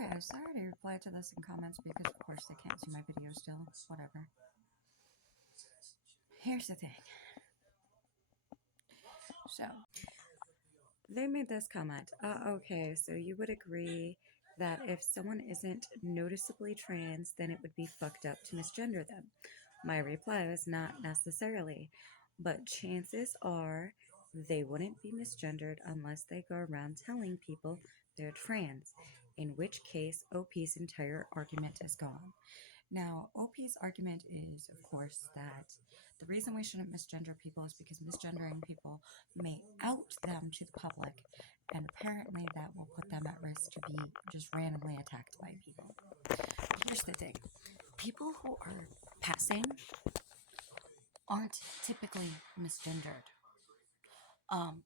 Okay, so I already replied to this in comments because of course they can't see my video still. Whatever. Here's the thing. So, they made this comment. Okay, so you would agree that if someone isn't noticeably trans, then it would be fucked up to misgender them. My reply was not necessarily, but chances are they wouldn't be misgendered unless they go around telling people they're trans, in which case OP's entire argument is gone. Now, OP's argument is, of course, that the reason we shouldn't misgender people is because misgendering people may out them to the public, and apparently that will put them at risk to be just randomly attacked by people. Here's the thing. People who are passing aren't typically misgendered.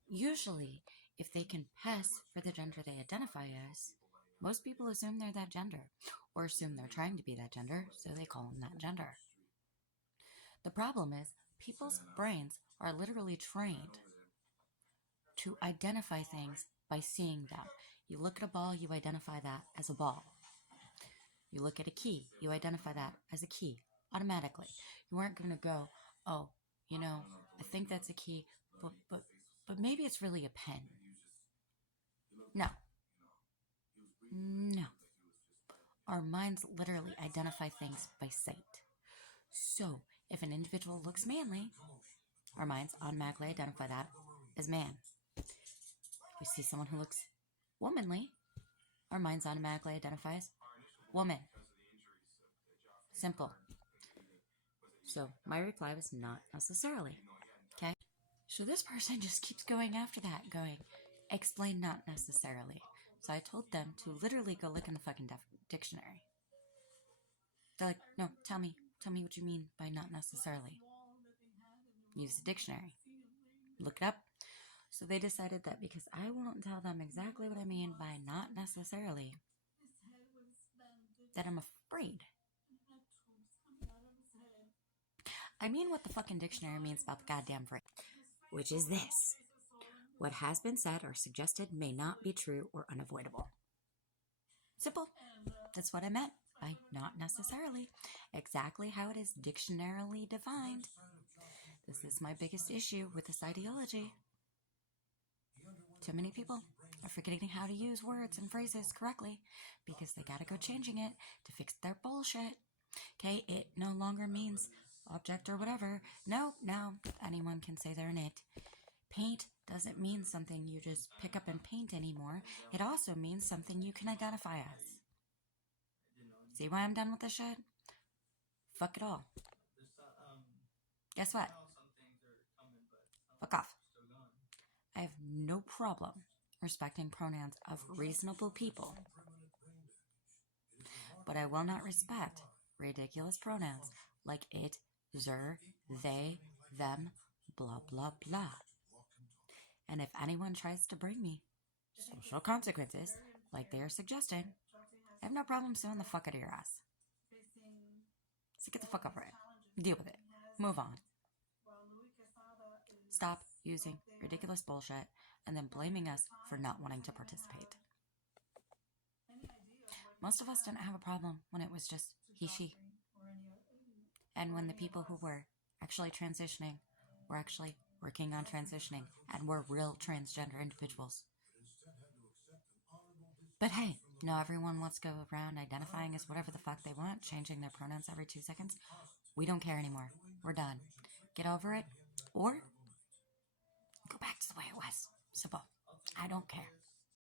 Usually, if they can pass for the gender they identify as, most people assume they're that gender, or assume they're trying to be that gender, so they call them that gender. The problem is, people's brains are literally trained to identify things by seeing them. You look at a ball, you identify that as a ball. You look at a key, you identify that as a key, automatically. You aren't going to go, oh, I think that's a key, but maybe it's really a pen. No. No. Our minds literally identify things by sight. So, if an individual looks manly, our minds automatically identify that as man. If we see someone who looks womanly, our minds automatically identify as woman. Simple. So, my reply was not necessarily. Okay? So this person just keeps going after that, going, explain not necessarily. So I told them to literally go look in the fucking dictionary. They're like, no, tell me what you mean by not necessarily. Use the dictionary. Look it up. So they decided that because I won't tell them exactly what I mean by not necessarily, that I'm afraid. I mean what the fucking dictionary means about the goddamn phrase, which is this. What has been said or suggested may not be true or unavoidable. Simple. That's what I meant by not necessarily. Exactly how it is dictionarily defined. This is my biggest issue with this ideology. Too many people are forgetting how to use words and phrases correctly because they gotta go changing it to fix their bullshit. Okay, it no longer means object or whatever. No, now anyone can say they're an it. Paint doesn't mean something you just pick up and paint anymore. It also means something you can identify as. See why I'm done with this shit? Fuck it all. Guess what? Fuck off. I have no problem respecting pronouns of reasonable people, but I will not respect ridiculous pronouns like it, zer, they, them, blah, blah, blah. And if anyone tries to bring me social consequences, like they are suggesting, I have no problem suing the fuck out of your ass. So get the fuck up right. Deal with it. Move on. Stop using ridiculous bullshit and then blaming us for not wanting to participate. Most of us didn't have a problem when it was just he, she. And when the people who were actually transitioning were actually working on transitioning and were real transgender individuals. But hey, now everyone wants to go around identifying as whatever the fuck they want, changing their pronouns every 2 seconds. We don't care anymore. We're done. Get over it, or go back to the way it was. Simple. I don't care.